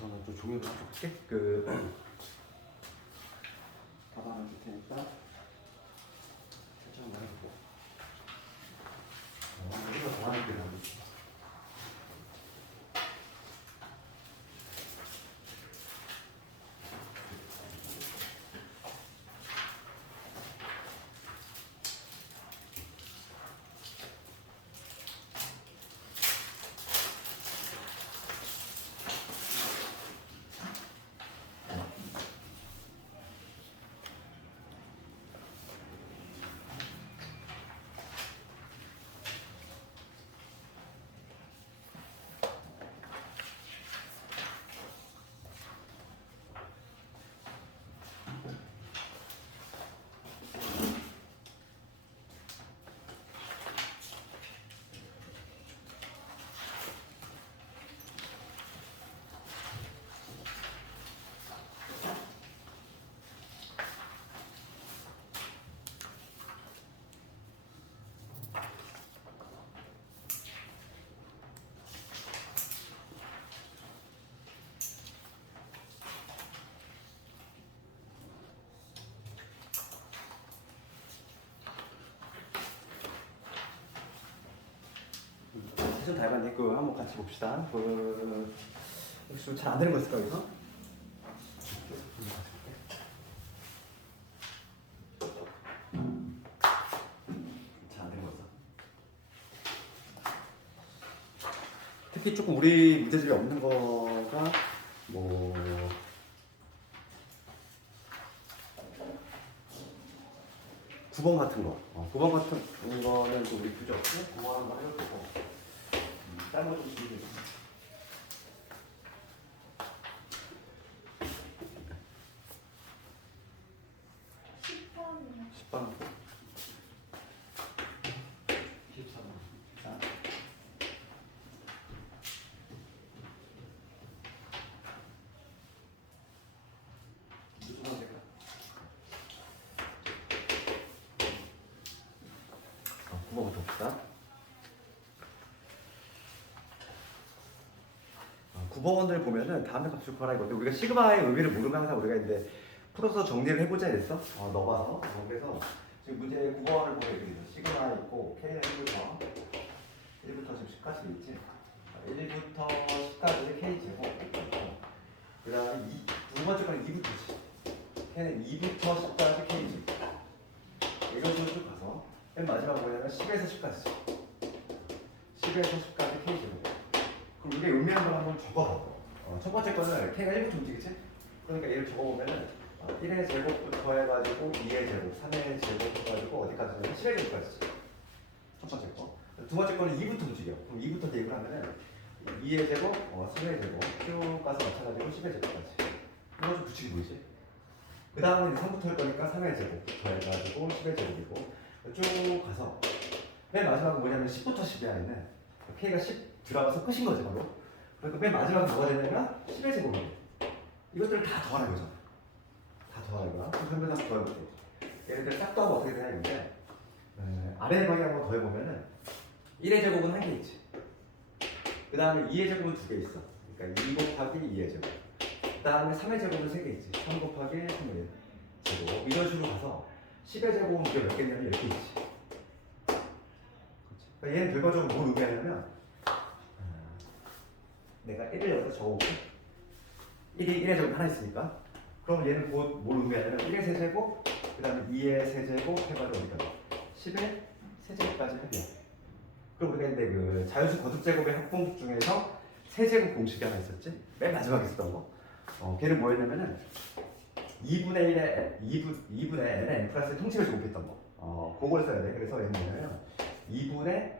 저는 또 종이로 할게. 가방을 줄 테니까 살짝만 해보고. 우리가 더 하는 게 나은지. 세션 다 해봤니? 한번 같이 봅시다. 혹시 잘 안 되는 거 있을까 여기서? 잘 안 되는 거 있어. 특히 조금 우리 문제집에 없는 거가 뭐 9번 같은 거. 9번 같은 거는 좀 우리 규제 없고 9번 한번 해보고. 다른 거좀 주세요. 10번. 14번. 자. 무슨 문제가? 9번부터 봅시다. 9번을 보면은 다음에 값을 구하라 이거데 우리가 시그마의 의미를 모르면 항상 우리가 이제 풀어서 정리를 해보자 이랬어. 넣어봐서. 그래서 지금 문제 9번을 보게 되겠어. 시그마 있고 K는 1부터 지금 10까지 있지. 1부터 10까지 K 제곱. 그 다음에 두 번째 거는 2부터지. K는 2부터 10까지 K 제곱. 이런 식으로 쭉 가서 맨 마지막 뭐냐면 10에서 10까지. 10에서 10까지 K 제곱. 그럼 우리가 의미한 걸 한번 적어봐. 첫 번째 거는 K가 1부터 움직이지? 그러니까 얘를 적어보면은 1의 제곱부터 해가지고 2의 제곱, 3의 제곱 해가지고 어디까지냐면 10의 제곱까지. 첫 번째 거. 두 번째 거는 2부터 움직여. 그럼 2부터 대입을 하면은 2의 제곱, 3의 제곱 쭉 가서 마찬가지고 10의 제곱까지. 이거 좀 붙이기 보이지? 그 다음은 3부터 할 거니까 3의 제곱부터 해가지고 10의 제곱이고 쭉 가서 맨 마지막은 뭐냐면 10부터 10이야 얘는. K가 10 들어가서 끝인 거지 바로. 그러니까 맨 마지막에 뭐가 되냐면 10의 제곱이에요. 이것들을 다 더하는 거죠. 다 더하는 거야. 그러면 한번 더해볼게. 예를 들어 싹 더하면 어떻게 되냐 이건데 아래 방향으로 더해보면은 1의 제곱은 한 개 있지. 그 다음에 2의 제곱은 두 개 있어. 그러니까 2 곱하기 2의 제곱. 그 다음에 3의 제곱은 세 개 있지. 3 곱하기 3의 제곱. 이런 식으로 가서 10의 제곱은 우리가 몇 개냐면 이렇게 있지. 그러니까 얘는 결과적으로 뭘 의미하냐면 내가 1을 여기서 적어볼게. 1의 제곱 하나 있으니까. 그럼 얘는 뭘 의미하냐면 1의 세제곱, 그 다음에 2의 세제곱 해가지고 어디까지? 10의 세제곱까지 합이야. 그럼 우리가 근데 그 자연수 거듭제곱의 합공식 중에서 세제곱 공식이 하나 있었지? 맨 마지막에 있었던 거. 걔는 뭐였냐면은 2분의 1의 2분의 n의 n 플러스 통칭을 제곱했던 거. 그걸 써야 돼. 그래서 얘는 뭐냐면 2분의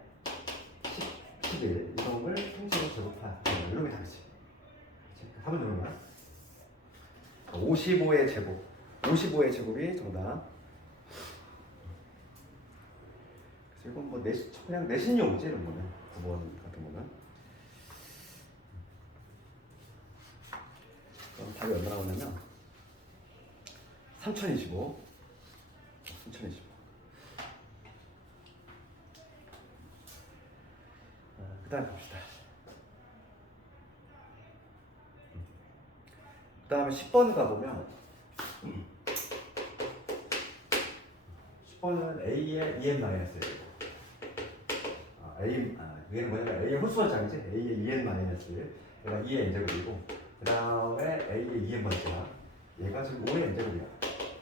11 이놈을 통째로 제곱한 이런 게 다르지. 3은 이런 거야. 55의 제곱. 55의 제곱이 정답. 그래서 이건 뭐 그냥 내신용이지 이런 거는. 9번 같은 거는. 그럼 답이 얼마 나오냐면 3025. 3025. 그 다음 봅시다. 다음에 10번 가보면 10번은 A의 2n-1 얘는 뭐냐면 A의 홀수번째항이지. A의 2n-1 얘가 2의 n제곱이고 그 다음에 A의 2n번째항 얘가 지금 5의 n제곱이야.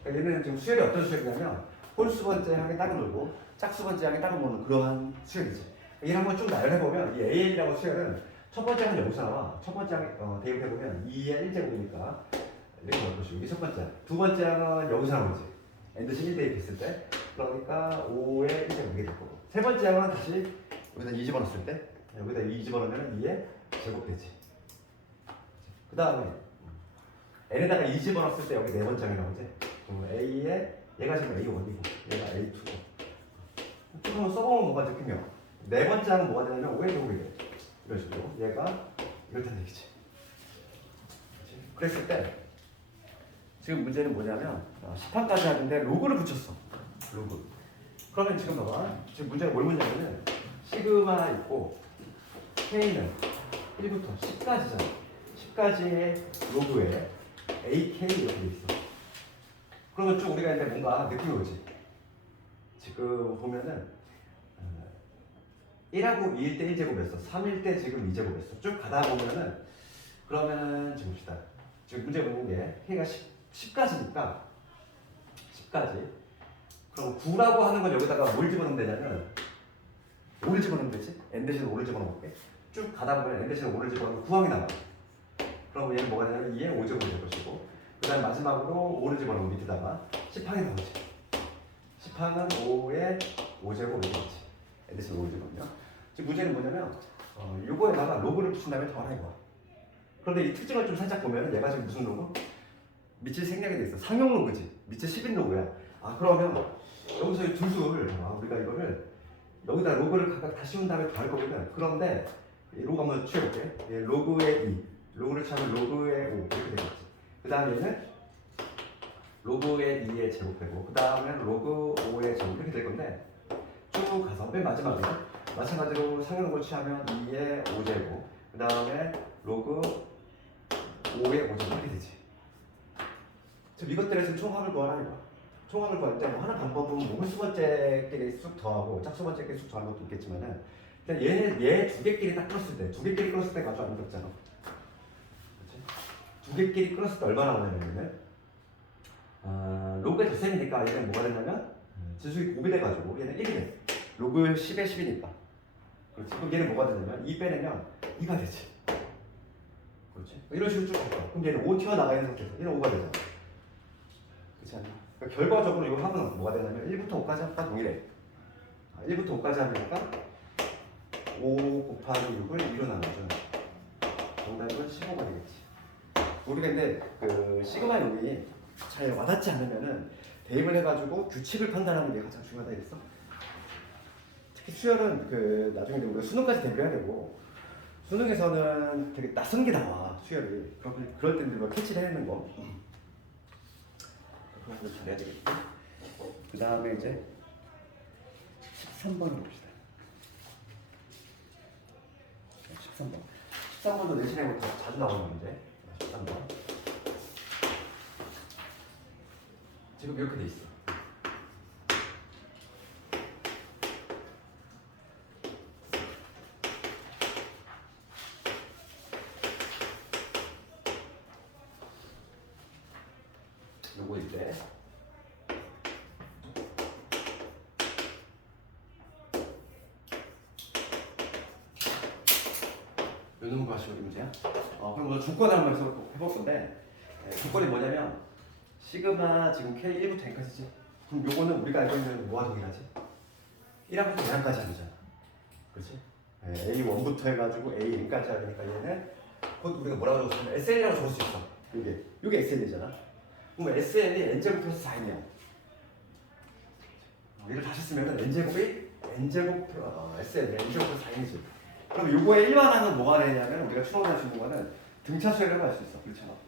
그러니까 얘는 지금 수열이 어떤 수열이냐면 홀수번째항이 따로 놀고 짝수번째항이 따로 노는 그러한 수열이지. 이걸 한번 쭉 나열해보면 이 AN이라고 수열은 첫 번째 항은 여기서 나와. 첫 번째 항 대입해보면 2의 1제곱이니까 이렇게 나올 것이고 이게 첫 번째 항. 두 번째 항은 여기서 나오지. N-1 대입했을 때 그러니까 5의 1제곱 이게 될 거고 세 번째 항은 다시 여기다 2 집어넣었을 때 여기다 2 집어넣으면 2의 제곱 되지. 그 다음에 n에다가 2 집어넣었을 때 여기 네 번째 항이 나오지. 그러면 A에 얘가 지금 A1이고 얘가 A2고 쭉 한번 써보면 뭐가 느낌이야. 네 번째 항은 뭐가 되냐면 5의 제곱이 돼. 이런 식으로 얘가 이렇다는 얘기지. 그랬을 때 지금 문제는 뭐냐면 10항까지 하는데 로그를 붙였어. 로그. 그러면 지금 봐봐. 지금 문제가 뭘 묻냐면은 시그마 있고 K는 1부터 10까지잖아. 10까지의 로그에 AK 이렇게 돼 있어. 그러면 쭉 우리가 이제 뭔가 느낌이 오지. 지금 보면은 1하고 2일 때 1제곱했어. 3일 때 지금 2제곱했어. 쭉 가다 보면은 그러면은 지금 봅시다. 지금 문제 보는 게 K가 10까지니까 10까지. 그럼 9라고 하는 건 여기다가 뭘 집어넣으면 되냐면 5를 집어넣으면 되지? N 대신 5를 집어넣을게. 쭉 가다 보면 N 대신 5를 집어넣으면 9항이 나와. 그럼 얘는 뭐가 되냐면 2의 5제곱이 될 것이고 그 다음 마지막으로 5를 집어넣으면 밑에다가 10항이 나오지. 10항은 5의 5제곱이 되지. N 대신 5를 집어넣으면. 지금 문제는 뭐냐면 요거에다가 로그를 붙인 다음에 더하라 이거야. 그런데 이 특징을 좀 살짝 보면 얘가 지금 무슨 로그? 밑이 생략이 돼 있어. 상용 로그지. 밑에 10인 로그야. 그러면 여기서 이 두 수를 우리가 이거를 여기다 로그를 각각 다 씌운 다음에 더할 거거든. 그런데 이 로그 한번 취해볼게. 얘 로그의 2, 로그를 취하면 로그의 5 이렇게 되겠지. 그 다음에 얘는 로그의 2의 제곱되고 그 다음에는 로그 5의 제곱 이렇게 될 건데 쭉 가서 맨 마지막에 마찬가지로 상용 로그를 취하면 2의 5제곱 그 다음에 로그 5의 5제곱 이렇게 되지. 지금 이것들에서 총합을 구하라 이거야. 총합을 구할 때 뭐 하나 방법은 뭐 홀수번째끼리 쑥 더하고 짝수번째끼리 쑥 더하는 것도 있겠지만은 일단 얘 두 개끼리 딱 끌었을 때 두 개끼리 끌었을 때가 아주 아름답잖아. 그렇지? 두 개끼리 끌었을 때 얼마나 나오냐면은 로그의 덧셈이니까 얘는 뭐가 되냐면 진수기 곱이 돼가지고 얘는 1이 돼. 로그 10에 10이니까. 그렇지? 그럼 얘는 뭐가 되냐면 2 빼내면 2가 되지. 그렇지? 이런 식으로 쭉 갈 거야. 그럼 얘는 5 튀어나가 있는 상태에서 얘는 5가 되잖아. 그렇지 않나? 그러니까 결과적으로 이 합은 뭐가 되냐면 1부터 5까지 합과 동일해. 1부터 5까지 하니까 5 곱하기 6을 2로 나누죠. 정답은 15가 되겠지. 우리가 근데 그 시그마 용이 잘 와닿지 않으면은 대입을 해가지고 규칙을 판단하는 게 가장 중요하다 했어. 특히 수열은 그 나중에 우리가 수능까지 대비를 해야 되고 수능에서는 되게 낯선 게 나와 수열이. 그럴 때는 뭐 캐치를 해내는 거. 그런 걸 잘해야 되겠고. 그 다음에 이제 13번을 봅시다. 13번. 13번도 내신에 자주 나오는 문제. 13번. 지금 이렇게 돼 있어. 요거일 때. 요놈 과시 우리 문제야. 그럼 먼저 조건을 한번 해볼 건데 조건이 뭐냐면 시그마 지금 K 1부터 N까지지. 그럼 요거는 우리가 알고 있는 뭐와 동일하지? 1항부터 N항까지 하잖아. 그렇지? A1부터 해가지고 AN까지 하니까 얘는 그것도 우리가 뭐라고 적었으면 SN이라고 적을 수 있어. 요게 SN이잖아. 그럼 SN이 N제곱 플러스 4이냐? 얘를 다시 쓰면 N제곱이 N제곱 SN N제곱 플러스 4이지. 그럼 요거의 일반항은 뭐가 되냐면 우리가 추론할 수 있는 거는 등차 수열이라고 할 수 있어. 그렇죠?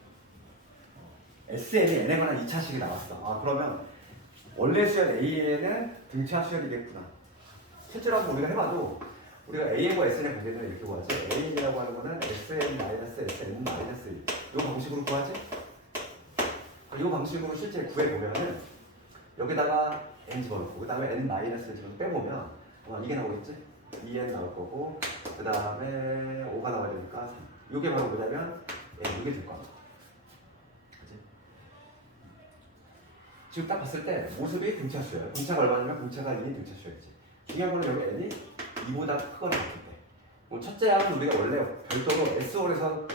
SN이 N에 관한 2차식이 나왔어. 그러면 원래 수열 A에는 등차 수열이겠구나. 실제로 한번 우리가 해봐도 우리가 A하고 SN의 관계는 이렇게 구하지. A이라고 하는 거는 SN-SN-1. 이 방식으로 구하지. 이 방식으로 실제 구해보면은 여기다가 n 집어넣고 그 다음에 n-을 집어넣고 빼보면 이게 나오겠지? 2n 나올 거고 그 다음에 5가 나와야 되니까 3. 이게 바로 뭐냐면 이게 될 거야. 그치? 지금 딱 봤을 때 모습이 등차수예요. 등차가 얼마냐면 등차가 2인 등차수였지. 중요한 거는 여기 n이 2보다 크거나 같을 때. 뭐 첫째 항은 우리가 원래 별도로 S1에서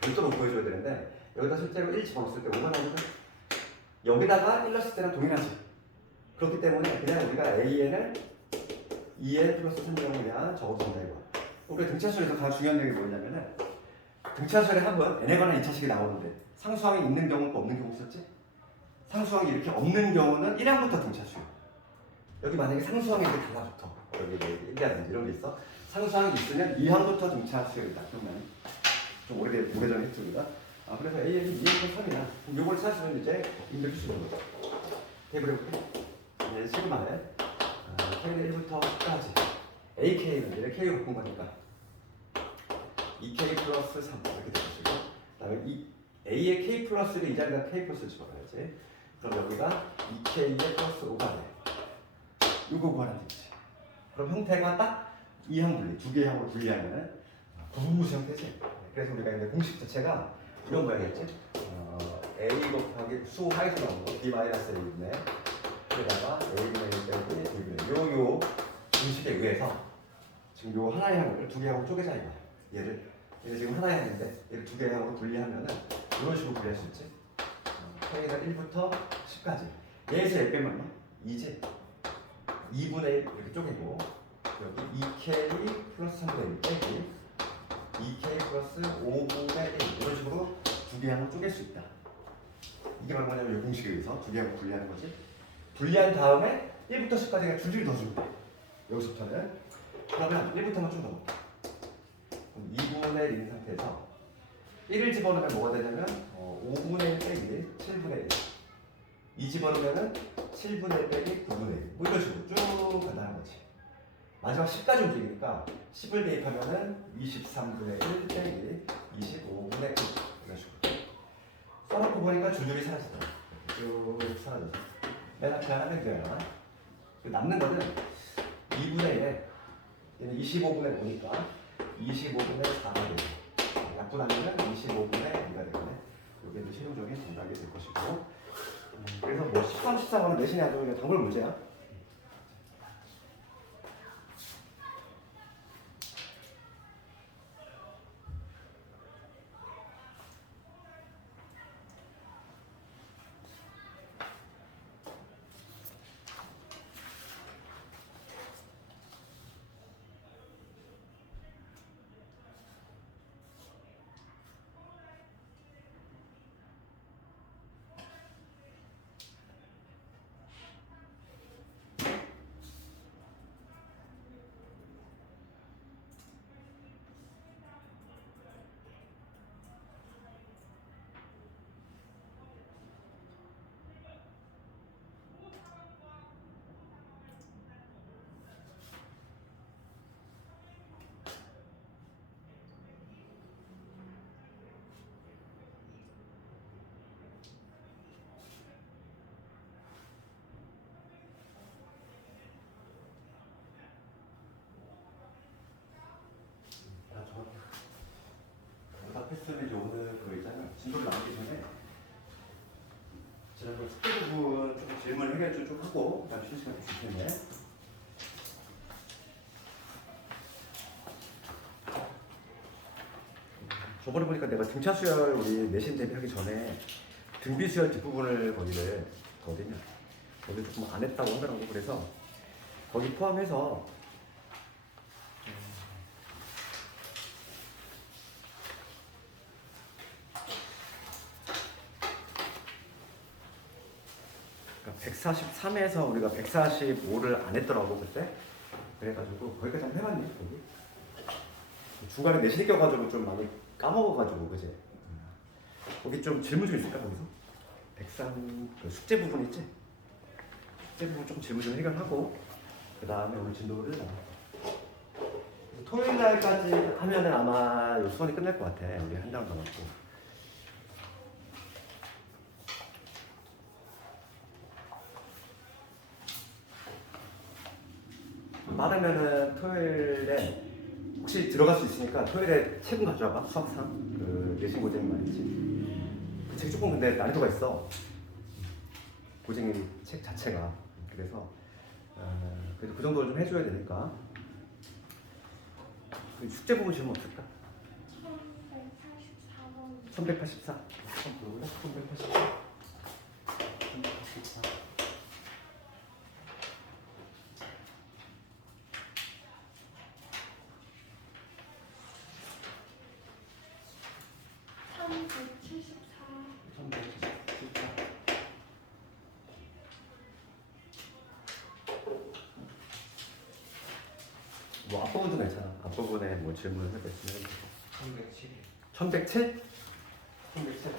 별도로 구해줘야 되는데 여기다 실제로 1 집어넣었을 때 5가 나오거든. 여기다가 1 넣었을 때랑 동일하지. 그렇기 때문에 그냥 우리가 AN을 2N 플러스 3이라고 그냥 적어도 된다 이거. 우리가 등차수에서 가장 중요한 점이 뭐냐면은 등차수의 합은 n에 관한 2차식이 나오는데 상수항이 있는 경우는 없는 경우 있었지? 상수항이 이렇게 없는 경우는 1항부터 등차수야. 여기 만약에 상수항이 이렇게 달라붙어. 여기 1이라든지 이런 게 있어. 상수항이 있으면 2항부터 등차수열이다. 그러면 좀 오래전에 했습니다. 그래서 AN이 2N 플러스 3이야. 그럼 이걸 사실은 이제 입력할 수 있는 거죠. 테이블 해볼게. 네, 시그마에 K는 1부터 10까지 AK는 이제 K로 바꾼 거니까 2K 플러스 3 이렇게 될 것이고 그 다음에 이 A의 K 플러스를 이 자리에다 K 플러스를 집어넣어야지. 그럼 여기가 2K의 플러스 5가 돼. 이거 구하는 뜻이지. 그럼 형태가 딱 2항 분리, 두 개의 항으로 분리하면은 구분무시 형태지. 그래서 우리가 이제 공식 자체가 이런 모양이었지. A 곱하기 수 하에서 나온 거 B 마이너스 A분의 여기다가 A분의 1 빼기 B분의 요 공식에 의해서 지금 요 하나의 항을 두 개의 항으로 쪼개자 이거야. 얘를 지금 하나의 항인데 얘를 두 개의 항으로 분리하면은 이런 식으로 분리할 수 있지. K는 1부터 10까지 얘에서 얘 빼면 얼마? 2지. 2분의 1 이렇게 쪼개고 여기 2K 플러스 3분의 1 빼기 2K 플러스 5분의 1 이런 식으로 두 개의 항을 쪼갤 수 있다. 이게 바로 뭐냐면 이 공식에 의해서 두 개의 항을 분리하는 거지. 분리한 다음에 1부터 10까지가 줄줄이 더 주면 돼. 여기서부터는. 그러면 1부터만 좀 더 볼게. 2분의 1인 상태에서 1을 집어넣으면 뭐가 되냐면 5분의 1 빼기 7분의 1. 2 집어넣으면 7분의 1 빼기 9분의 1. 뭐 이런 식으로 쭉 간다는 거지. 마지막 10까지 움직이니까 10을 대입하면은 23분의 1 빼기 25분의 1. 이런 식으로. 써놓고 보니까 줄줄이 사라지더라. 쭉 사라져서. 맨 앞에 하나 땡겨요. 남는 거는 2분의 1에 얘는 25분의 5니까 25분의 4가 되고 약분하면 25분의 2가 되거든. 이게 이제 최종적인 정답이 될 것이고 그래서 뭐 13, 14번은 내신이 아주 단골 문제야. 패스는 이제 오늘 그 있잖아요. 진도를 나오기 전에 지난번 숙제 부분 좀 질문 해결 좀 하고 그다음 쉬는 시간 좀 줄 텐데. 저번에 보니까 내가 등차 수열 우리 내신 대비하기 전에 등비 수열 뒷부분을 거기를 거든요. 거기 조금 안 했다고 하더라고. 그래서 거기 포함해서 그러니까 143에서 우리가 145를 안 했더라고 그때. 그래가지고 거기까지 한번 해봤니? 여기? 중간에 내신 껴가지고 좀 많이 까먹어가지고 그지? 거기 좀 질문 좀 있을까 거기서? 103 그 숙제 부분 있지? 숙제 부분 좀 질문 좀 해결하고 그 다음에 오늘 진도를 토요일 날까지 하면은 아마 수원이 끝날 것 같아. 우리 한 장 남았고. 빠르면은 토요일에 혹시 들어갈 수 있으니까 토요일에 책은 가져와봐. 수학상 그 내신 고쟁이 말이지. 그 책 조금 근데 난이도가 있어. 고쟁이 책 자체가. 그래서 그래도 그 정도를 좀 해줘야 되니까. 그 숙제 부분 질문 없을까? 1184번. 1184. 한번 볼래? 1184. 1184. 뭐 앞부분도 괜찮아. 앞부분에 뭐 질문을 해봤으면 1107. 1107? 1107.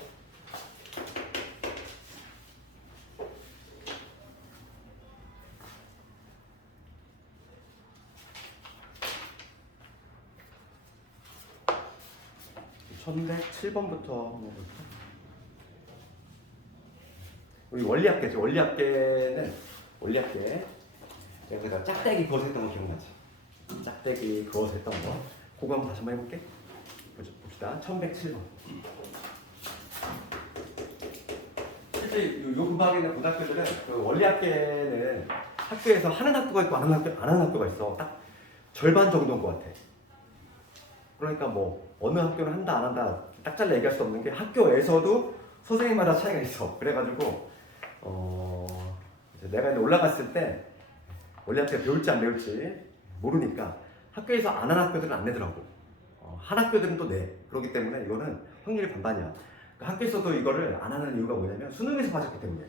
(1107번부터) 한번 볼까? 우리 원리학계죠. 원리학계는 원리학계 내가 짝대기 그거 했던 거 기억나지? 짝대기 그거 했던 거 그거 한번 다시 한번 해볼게. 봅시다. 1107번. 실제 요 음악이나 고등학교들은 그 원리학계는 학교에서 하는 학교가 있고 안 하는 학교가 있어. 딱 절반 정도인 것 같아. 그러니까 뭐 어느 학교는 한다 안 한다 딱 잘라 얘기할 수 없는 게 학교에서도 선생님마다 차이가 있어. 그래가지고 이제 내가 이제 올라갔을 때 원리학교 배울지 안 배울지 모르니까 학교에서 안 하는 학교들은 안 내더라고. 한 학교들은 또 내. 그렇기 때문에 이거는 확률이 반반이야. 그러니까 학교에서도 이거를 안 하는 이유가 뭐냐면 수능에서 빠졌기 때문이야.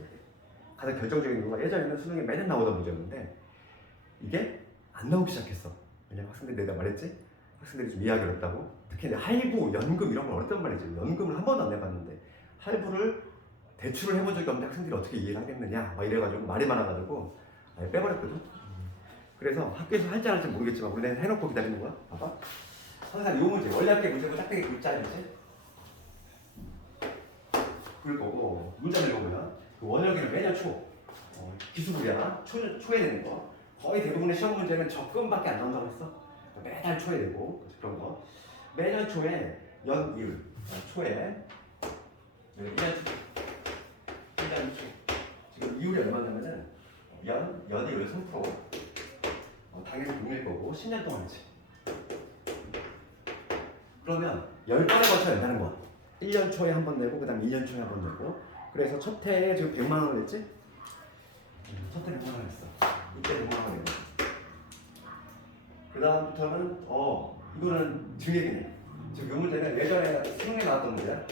가장 결정적인 이유가 예전에는 수능에 매년 나오던 문제였는데 이게 안 나오기 시작했어. 왜냐면 학생들이 내가 말했지? 학생들이 좀 이해하기 어렵다고. 특히 이제 할부, 연금 이런 건 어렵단 말이지. 연금을 한 번도 안 내봤는데 할부를 대출을 해본 적이 없는데 학생들이 어떻게 이해를 하겠느냐 막 이래가지고 말이 많아가지고 아예 빼버렸거든. 그래서 학교에서 할지 안 할지 모르겠지만 우리는 해놓고 기다리는 거야. 봐봐. 항상 이 문제, 원리학계 문제고 짝대기 글자이지. 그럴 거고 문제를 읽어보면 그 원역에는 매년 초 기수분야 초에 되는 거 거의 대부분의 시험 문제는 적금밖에 안 나온다고 했어. 매달 초에 되고 그런 거 매년 초에 연일 초에 1년 초 지금 이율이 얼마냐면은 연이율 3% 당연히 공일 거고 10년 동안이지. 그러면 10번에 걸쳐 낸다는 거야. 1년 초에 한 번 내고 그 다음 2년 초에 한 번 내고 그래서 첫 해에 지금 100만 원을 냈지? 첫 해 100만 원 했어. 이때 100만 원 내고 그 다음부터는 이거는 증액이네. 지금 이 문제는 예전에 수능에 나왔던 문제야.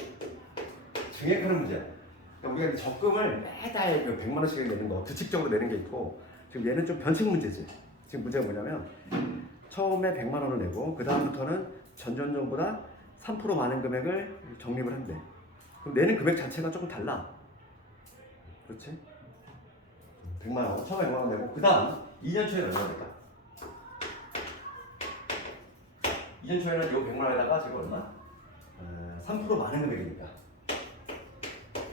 증액하는 문제야. 그러니까 우리가 적금을 매달 100만 원씩 내는 거 규칙적으로 내는 게 있고 지금 얘는 좀 변칙 문제지. 지금 문제가 뭐냐면 처음에 100만 원을 내고 그 다음부터는 전전전보다 3% 많은 금액을 적립을 한대. 그럼 내는 금액 자체가 조금 달라. 그렇지? 100만 원, 처음에 100만 원 내고 그 다음 2년 초에 얼마 될까? 2년 초에는 요 100만 원에다가 지금 얼마? 3% 많은 금액이니까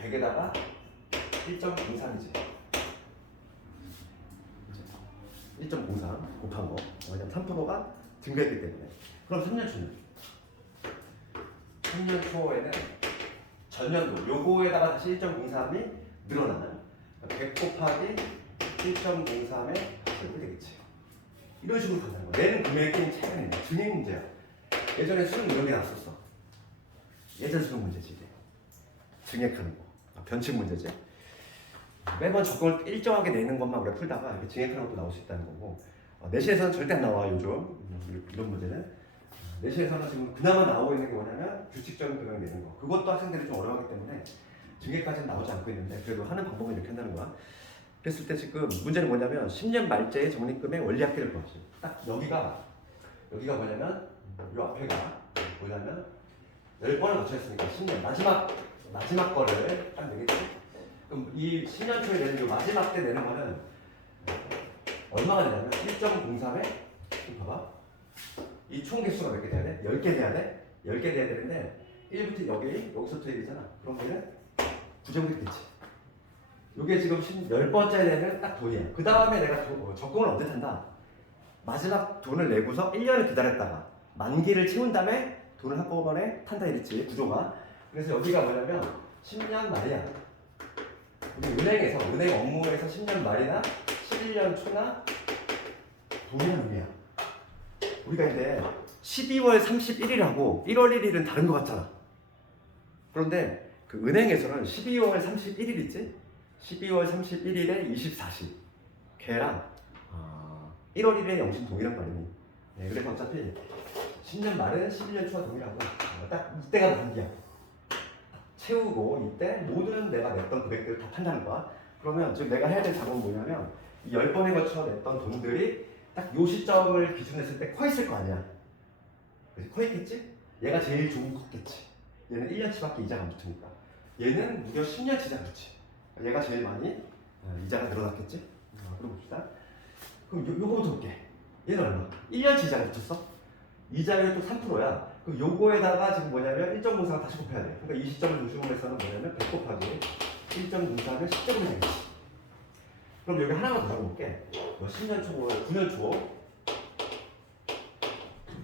100에다가 1.03이지. 1.03 곱한 거. 왜냐면 3%가 증가했기 때문에. 그럼 3년 초는? 3년 초에는 전년도 요거에다가 다시 1.03이 늘어나는 100 곱하기 1.03의 제곱이 되겠지. 이런 식으로 간다는 거야. 내는 금액이 차이가 있는 거야. 증액 문제야. 예전에 수능 이런 게 나왔었어. 예전 수능 문제지 이게. 증액하는 거. 변칙 문제지. 매번 적금을 일정하게 내는 것만 우리가 풀다가 이렇게 증액하는 것도 나올 수 있다는 거고. 내신에서는 절대 안 나와 요즘 이런 문제는. 내신에서는 지금 그나마 나오고 있는 게 뭐냐면 규칙적인 금액 내는 거. 그것도 학생들이 좀 어려워하기 때문에 증액까지는 나오지 않고 있는데 그래도 하는 방법은 이렇게 한다는 거야. 그랬을 때 지금 문제는 뭐냐면 10년 말제의 적립금액 원리학계를 구하지. 딱 여기가 뭐냐면 요 앞에가 뭐냐면 10번을 거쳐있으니까 10년 마지막 거를 딱 내겠지. 그럼 이 10년 초에 내는 요 마지막 때 내는 거는 얼마가 되냐면 1.03에 봐봐. 이 총 개수가 몇 개 돼야 돼? 10개 돼야 돼? 10개 돼야 되는데 1부터 여기서부터 1이잖아. 그럼 얘는 9제곱이 되겠지. 요게 지금 10번째 내는 딱 돈이야. 그 다음에 내가 적금을 언제 탄다? 마지막 돈을 내고서 1년을 기다렸다가 만기를 채운 다음에 돈을 한꺼번에 탄다 이랬지 구조가. 그래서 여기가 뭐냐면 10년 말이야. 우리 은행에서 은행 업무에서 10년 말이나 11년 초나 동일한 의미야. 우리가 이제 12월 31일하고 1월 1일은 다른 것 같잖아. 그런데 그 은행에서는 12월 31일 있지? 12월 31일에 24시 걔랑 1월 1일에 영신 동일한 말이니. 네, 그래서 어차피 10년 말은 11년 초와 동일하고 딱 이때가 만기야. 채우고 이때 모든 내가 냈던 금액들을 다 판다는 거야. 그러면 지금 내가 해야 될 작업은 뭐냐면 이 10번에 걸쳐 냈던 돈들이 딱 요 시점을 기준으로 했을 때 커 있을 거 아니야. 그래서 커 있겠지? 얘가 제일 좋은 컸겠지. 얘는 1년치밖에 이자가 안 붙으니까. 얘는 무려 10년치 이자가 붙지. 얘가 제일 많이 이자가 늘어났겠지? 그럼 봅시다. 그럼 요거부터 볼게. 얘는 얼마? 1년치 이자가 붙었어? 이자율이 또 3%야. 그럼 요거에다가 지금 뭐냐면 1.03 다시 곱해야 돼. 그러니까 이 시점을 중심으로 해서는 뭐냐면 100 곱하기 1.03을 10점으로 되겠지. 그럼 여기 하나만 더 적어볼게. 10년 초, 9년 초.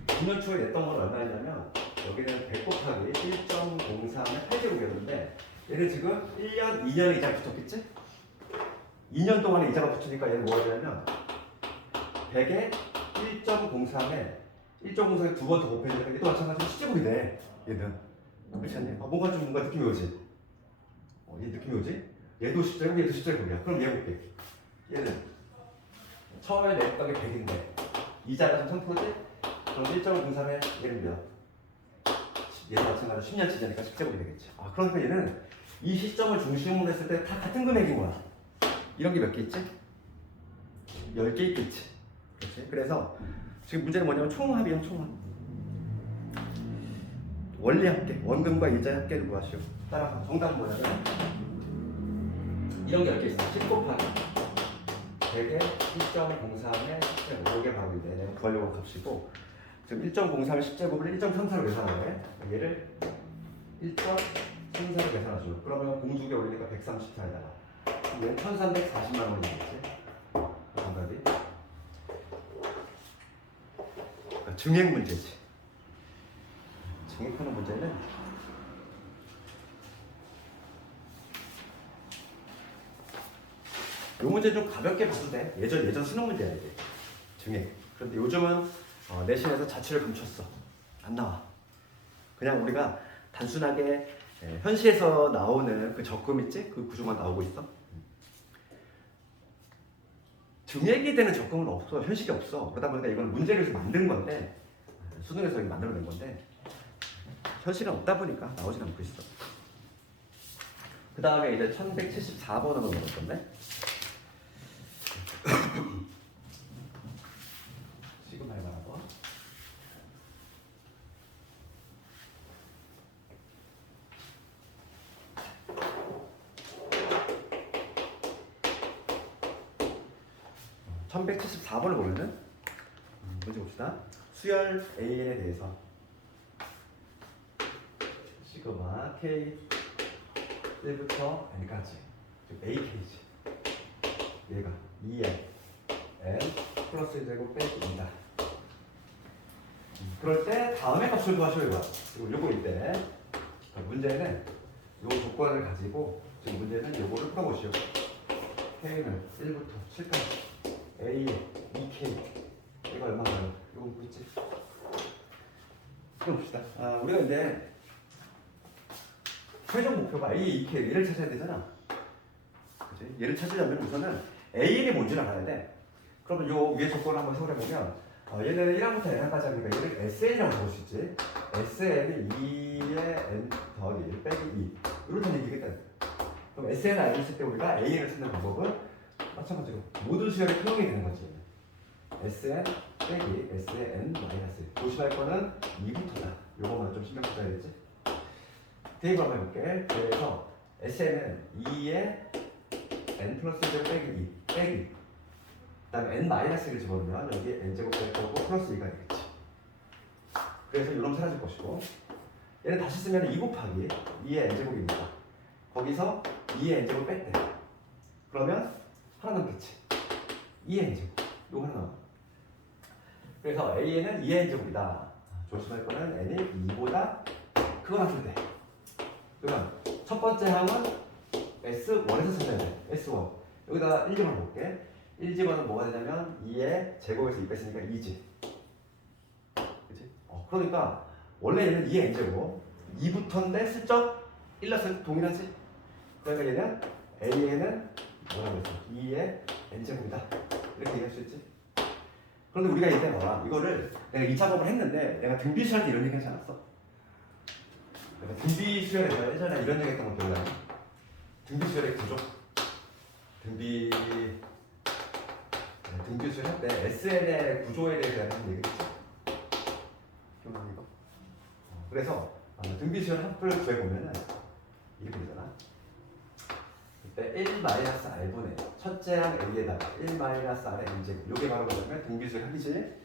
9년 초에 냈던 건 얼마였냐면 여기는 100 곱하기 1.03의 8제곱이었는데 얘는 지금 1년, 2년에 이자가 붙었겠지? 2년 동안에 이자가 붙으니까 얘는 뭐가 되냐면 100에 1.03에 1.03에 두 번 더 곱해주니까 얘도 마찬가지로 10제곱이 돼. 얘는 그렇지 않니? 뭔가 느낌이 오지? 얘 느낌이 오지? 얘도 10제곱, 얘도 10제곱이야. 그럼 얘 볼게. 얘는 처음에 냈던 게 100인데 이자가 3%지? 그럼 1.03에 얘는 몇? 얘도 마찬가지로 10년치 이자니까 10제곱이 되겠지. 그러니까 얘는 이 시점을 중심으로 했을 때 다 같은 금액인 거야. 이런 게 몇 개 있지? 10개 있겠지. 그렇지? 그래서 지금 문제는 뭐냐면 총합이야, 총합. 원리 합계, 원금과 이자의 합계를 구하시오. 따라서 정답은 뭐냐면 이런 게 10개 있어. 10 곱하기 100에 1.03에 10제곱. 이게 바로 이제 구하려고 한 값이고 지금 1.03의 10제곱을 1.34로 계산하네. 얘를 1.34로 계산하죠. 그러면 공두개 올리니까 134에다가 얘는 1340만 원이 되겠지. 정답이. 그러니까 증액 문제지. 증액하는 문제는 이 문제 좀 가볍게 봐도 돼. 예전 수능 문제야 이게. 증액. 그런데 요즘은 내신에서 자취를 감췄어. 안 나와. 그냥 우리가 단순하게 현시에서 나오는 그 적금 있지? 그 구조만 나오고 있어. 증액이 되는 적금은 없어. 현실이 없어. 그러다 보니까 이건 문제를 위해서 만든 건데 수능에서 만들어낸 건데 현실은 없다 보니까 나오진 않고 있어. 그 다음에 이제 1174번으로 넘어갈 건데 지금 할 만한 거. (1174번을) 보면은 문제 봅시다. 수열 AN에 대해서 시그마 K 1부터 N까지 AK지. 얘가 2N N 플러스 1제곱 빼기 2다. 그럴 때 다음에 값을 구하셔야 해요. 그리고 요거일 때 문제는 요 조건을 가지고 지금 문제는 요거를 풀어보시오. K는 1부터 7까지 A 2K 이거 얼마나요? 요거 있지? 풀어봅시다. 우리가 이제 최종 목표가 A, 2K 얘를 찾아야 되잖아. 그치? 얘를 찾으려면 우선은 A이 뭔지를 알아야 돼. 그러면 요 위에 조건을 한번 세워보면 얘는 1항부터 n항까지 하니까 얘를 SN이라고 적을 수 있지. SN이 2의 n 더하기 1 빼기 2 이렇게 얘기겠다. 그럼 SN을 알고 있을 때 우리가 A를 찾는 방법은 마찬가지로 모든 수열이 평행이 되는 거지. SN 빼기 SN 마이너스 1. 조심할 거는 2부터다. 요거만 좀 신경 써야겠지. 대입을 한번 해볼게. 그래서 SN은 2의 n 플러스 1제곱 빼기 2 빼기 그 다음에 n 마이너스 1을 집어넣으면 여기 n제곱 뺄 거고 플러스 2가 되겠지. 그래서 요놈 사라질 것이고 얘는 다시 쓰면 2 곱하기 2의 n제곱이니까 거기서 2의 n제곱 뺄 때 그러면 하나 남겠지. 2의 n제곱 요거 하나 남아. 그래서 A는 2의 n제곱이다. 조심할 거는 n이 2보다 크거나 같을 때. 그러면 첫 번째 항은 S1에서 찾아야 돼. S1. 여기다가 1 집어넣을게. 1 집어넣으면 뭐가 되냐면 2의 제곱에서 2 뺐으니까 2지. 그치? 그러니까 원래 얘는 2의 n제곱. 2부터인데 슬쩍 1렀을 동일하지? 그러니까 얘는 A에는 뭐라고 했어? 2의 n제곱이다. 이렇게 얘기할 수 있지? 그런데 우리가 이때 봐봐. 이거를 내가 2차 법을 했는데 내가 등비 수열 때 이런 얘기 하지 않았어? 내가 등비 수열에서 예전에 이런 얘기 했던 거 기억나요? 등비 수열의 구조? 등비 수열 할 때 SN의 구조에 대해서 하는 얘기 했죠? 기억나는 거? 그래서 등비 수열 합을 구해보면은 이렇게 되잖아. 그때 1-r분의 첫째랑 a에다가 1-r의 n제곱. 요게 바로 뭐냐면 등비수열 합이지.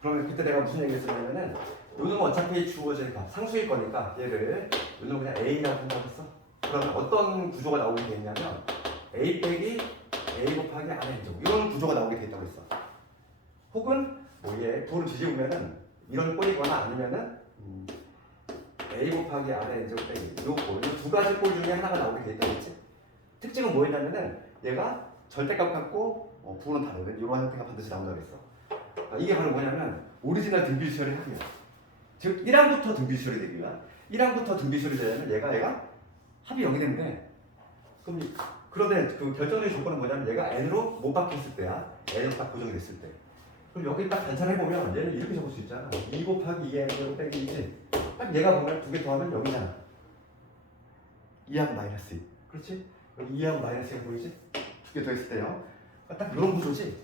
그러면 그때 내가 무슨 얘기 했었냐면은 요놈은 어차피 주어질 값 상수일 거니까 얘를 요놈은 그냥 a라고 생각했어. 그러면 어떤 구조가 나오게 돼 있냐면 a 빼기 a 곱하기 r의 n제곱 이런 구조가 나오게 돼 있다고 했어. 혹은 뭐얘 부를 뒤집으면은 이런 꼴이거나 아니면은 a 곱하기 r의 n제곱 빼기 요 꼴, 이 두 가지 꼴 중에 하나가 나오게 돼 있다고 했지. 특징은 뭐였냐면은 얘가 절대값 같고 부호는 다르거든. 이런 형태가 반드시 나온다고 했어. 이게 바로 뭐냐면 오리지널 등비수열의 합이야. 즉 1항부터 등비수열이 되기 위한 1항부터 등비수열이 되려면 얘가 합이 0이 되면 돼. 그럼 그런데 그 결정적인 조건은 뭐냐면 얘가 n으로 못 바뀌었을 때야. n으로 딱 고정이 됐을 때. 그럼 여기 딱 단차해보면 얘는 이렇게 적을 수 있잖아. 2 곱하기 2의 n제곱 빼기 2지. 딱 얘가 보면 두 개 더하면 0이잖아. 2항 마이너스 2. 그렇지? 여기 2하고 마이너스가 보이지? 두 개 더했을 때요. 딱 이런 구조지.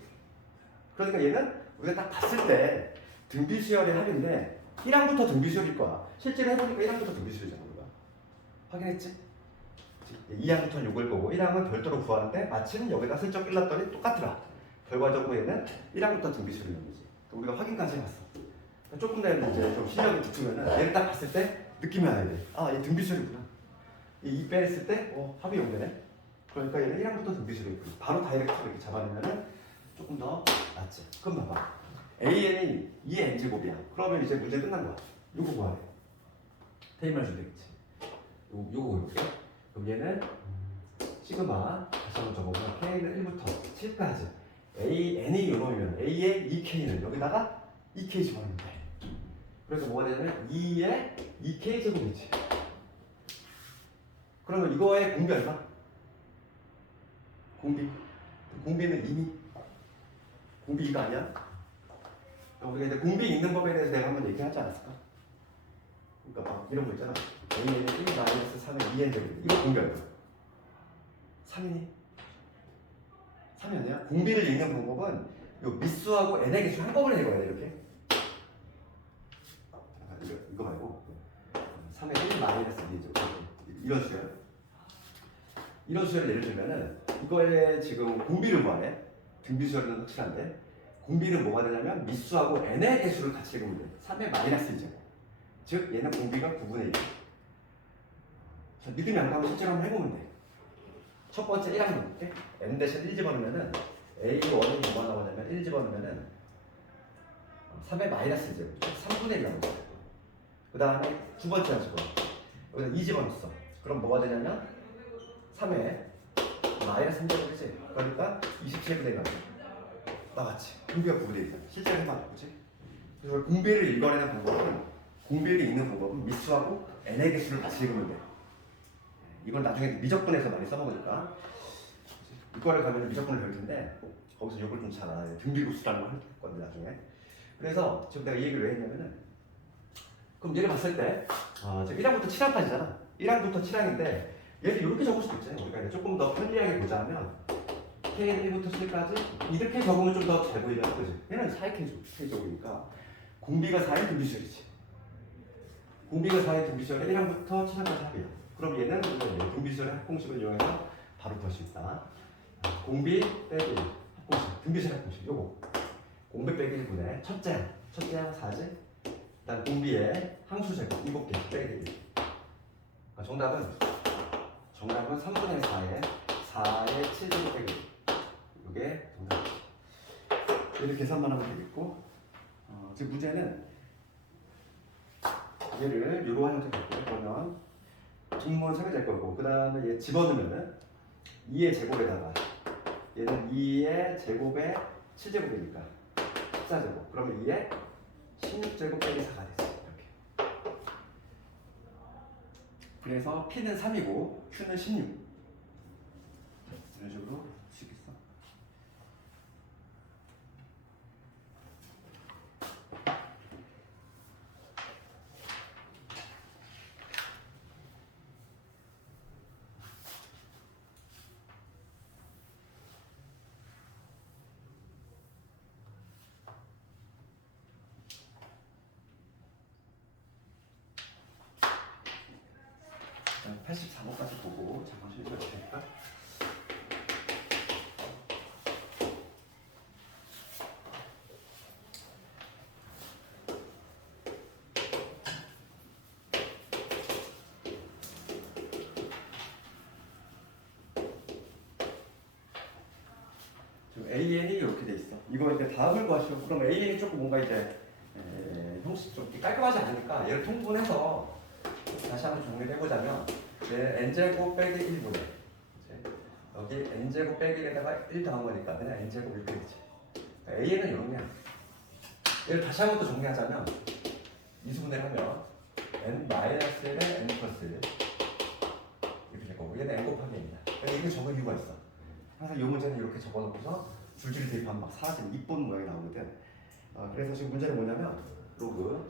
그러니까 얘는 우리가 딱 봤을 때 등비수열의 합인데 1항부터 등비수열일 거야. 실제로 해보니까 1항부터 등비수열이잖아. 우리가 확인했지? 2항부터는 요걸 보고 1항은 별도로 구하는데 마침 여기다 슬쩍 일렀더니 똑같더라. 결과적으로 얘는 1항부터 등비수열이라는 거지. 우리가 확인까지 했어. 조금 더 이제 좀 실력이 붙으면은 얘를 딱 봤을 때 느낌이 와야 돼. 아, 얘 등비수열이구나. 이 빼했을 때 합이 0되네. 그러니까 얘는 1항부터 등비수열이 있고 바로 다이렉트로 이렇게 잡아내면 조금 더 낫지. 그럼 봐봐. AN이 2의 n제곱이야. 그러면 이제 문제 끝난 거야. 요거 구하래. 테이블 준비했지. 요거 볼게. 그럼 얘는 시그마 다시 한번 적어보면 K는 1부터 7까지 N이 요놈이면 A의 2K는 여기다가 2K 집어넣으면 돼. 그래서 뭐가 되냐면 2의 2K 제곱이지. 그러면 이거의 공비 얼마? 공비는 이미 공비 2가 아니야? 우리가 이제 공비 있는 법에 대해서 내가 한번 얘기하지 않았을까? 그러니까 막 이런 거 있잖아. A는 1-3의 2n 제곱. 이거 공비 얼마? 3이니? 3이 아니야? 공비를 읽는 방법은 요 미수하고 n의 개수 한꺼번에 읽어야 돼. 이렇게. 이거 말고 3의 1-2 제곱. 이런 수열. 이런 수열을 예를 들면은 이거에 지금 공비를 구하네. 등비수열은 확실한데 공비는 뭐가 되냐면 미수하고 n의 개수를 같이 읽으면 돼. 3의 -1제곱. 즉 얘는 공비가 9분의 1. 자, 믿음이 안 가면 실제로 한번 해보면 돼. 첫 번째 1항 볼게. n 대신 1 집어넣으면은 A1이 뭐가 나오냐면 1 집어넣으면은 3의 -1제곱. 3분의 1 나오죠. 그 다음에 두 번째 항 집어넣어. 여기다 2 집어넣었어. 그럼 뭐가 되냐면 3의 -3제곱이지. 그러니까 27분의 1 나오죠. 나같이 공비가 9분의 1이잖아. 실제로 해봐도 그치? 그래서 공비를 읽어내는 방법은 공비를 읽는 방법은 미수하고 n의 개수를 같이 읽으면 돼. 이건 나중에 미적분에서 많이 써먹으니까 이거를 가면 미적분을 배울 텐데 거기서 이걸 좀 잘 알아야 돼. 등비급수라는 걸 할 건데 나중에. 그래서 지금 내가 이 얘기를 왜 했냐면은 그럼 얘를 봤을 때 지금 1항부터 7항까지잖아. 1항부터 7항인데 얘를 이렇게 적을 수도 있잖아요. 우리가 조금 더 편리하게 보자면 K는 1부터 7까지 이렇게 적으면 좀 더 잘 보이잖아. 그지? 얘는 4의 K제곱이니까 공비가 4의 등비수열이지. 공비가 4의 등비수열에 1항부터 7항까지 합이야. 그럼 얘는 등비수열의 합공식을 이용해서 바로 구할 수 있다. 공비 빼기 합공식, 등비수열 합공식 요거 공비 빼기 1분의 첫째 항 4지. 일단 공비의 항수 제곱 7개 빼기 1. 정답은 3분의 4의 7제곱 빼기 이게 정답이지. 얘를 계산만 하면 되겠고 지금 문제는 얘를 이러한 형태로 볼게요. 그러면 분모는 3이 될 거고 그 다음에 얘 집어넣으면은 2의 제곱에다가 얘는 2의 제곱에 7제곱이니까 14제곱. 그러면 2의 16제곱 빼기 4가 되지. 이렇게. 그래서 P는 3이고 Q는 16. 이런 식으로 쓰겠어. 자, 84번까지 보고 잠깐 쉬어도 될까? 지금 AN이 이렇게 돼 있어. 이거 이제 다음을 구하시오. 그럼 AN이 조금 뭔가 이제 형식 좀 깔끔하지 않으니까 얘를 통분해서 다시 한번 정리를 해보자면 n제곱 빼기 1분의 여기 n제곱 빼기 1에다가 1 더한 거니까 그냥 n제곱 이렇게 되지. AN은 이렇냐. 얘를 다시 한번 또 정리하자면 이수분해를 하면 n-1에 n 플러스 1 이렇게 될 거고 얘는 n 곱하기 n이다. 그러니까 이게 적을 이유가 있어. 항상 이 문제는 이렇게 적어놓고서 줄줄이 대입하면 막 사라지는 이쁜 모양이 나오거든. 그래서 지금 문제는 뭐냐면 로그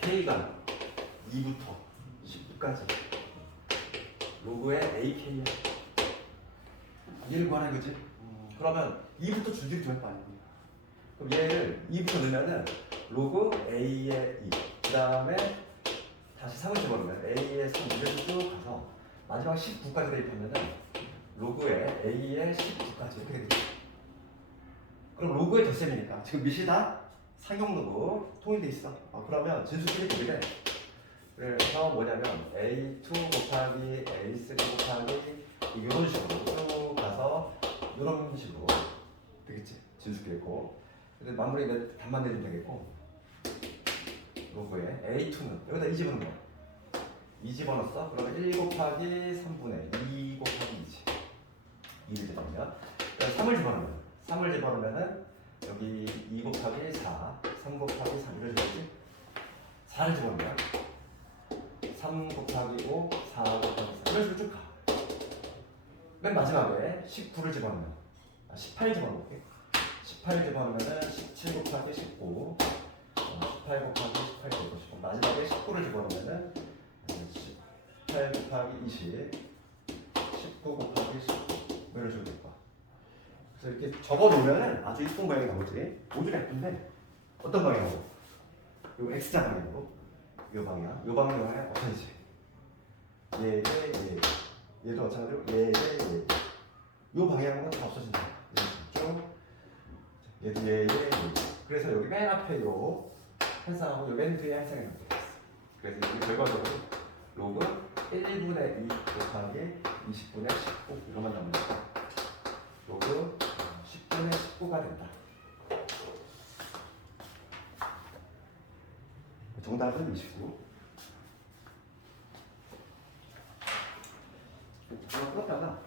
K가 2부터 10까지 로그의 AK야. 얘를 구하라 이거지. 그러면 2부터 줄줄이 더할 거 아니야. 그럼 얘를 2부터 넣으면은 로그 A의 2. 그 다음에 다시 3을 집어넣으면 A의 3 이렇게 쭉 가서 마지막 19까지 대입하면은 로그의 A의 19까지 이렇게 되겠죠. 그럼 로그의 덧셈이니까 지금 밑이 다 상용 로그 통일돼 있어. 그러면 진수끼리 보게 돼. 그래서 뭐냐면 A2 곱하기 A3 곱하기 이런 식으로 쭉 가서 이런 식으로 되겠지. 진수끼리 있고. 근데 마무리 답만 내주면 되겠고. 로그의 A2는 여기다 2 집어넣는 거야. 2 집어넣었어? 그러면 1 곱하기 3분의 2 곱하기 2지. 2를 집어넣으면 3을 집어넣으면 3을 집어넣으면은 여기 2 곱하기 4 3 곱하기 3 이런 식이지. 4를 집어넣으면 3 곱하기 5 4 곱하기 4 이런 식으로 쭉 가. 맨 마지막에 19를 집어넣으면 18 집어넣을게. 18 집어넣으면은 17 곱하기 19 18 곱하기 18 되고 싶고 마지막에 19를 집어넣으면은 18 곱하기 20 19 곱하기 19 이런 식으로 될 거야. 그래서 이렇게 적어 놓으면은 아주 이쁜 모양이 나오지. 모듈이 예쁜데 어떤 방향으로? 요 X자 방향으로. 요 방향. 요 방향에 어떤지. 얘. 얘도 마찬가지로 얘. 요 방향은 다 없어진다. 쭉. 얘도 얘. 그래서 여기 맨 앞에 요 한 쌍하고 요 맨 뒤에 한 쌍이 남게 됐어. 그래서 이게 결과적으로 로그 1분의 2 곱하기 20분의 19 이것만 남는 거야. 로그 10분의 19가 된다. 정답은 29. 끊었다가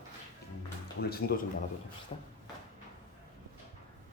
오늘 진도 좀 나가도록 합시다.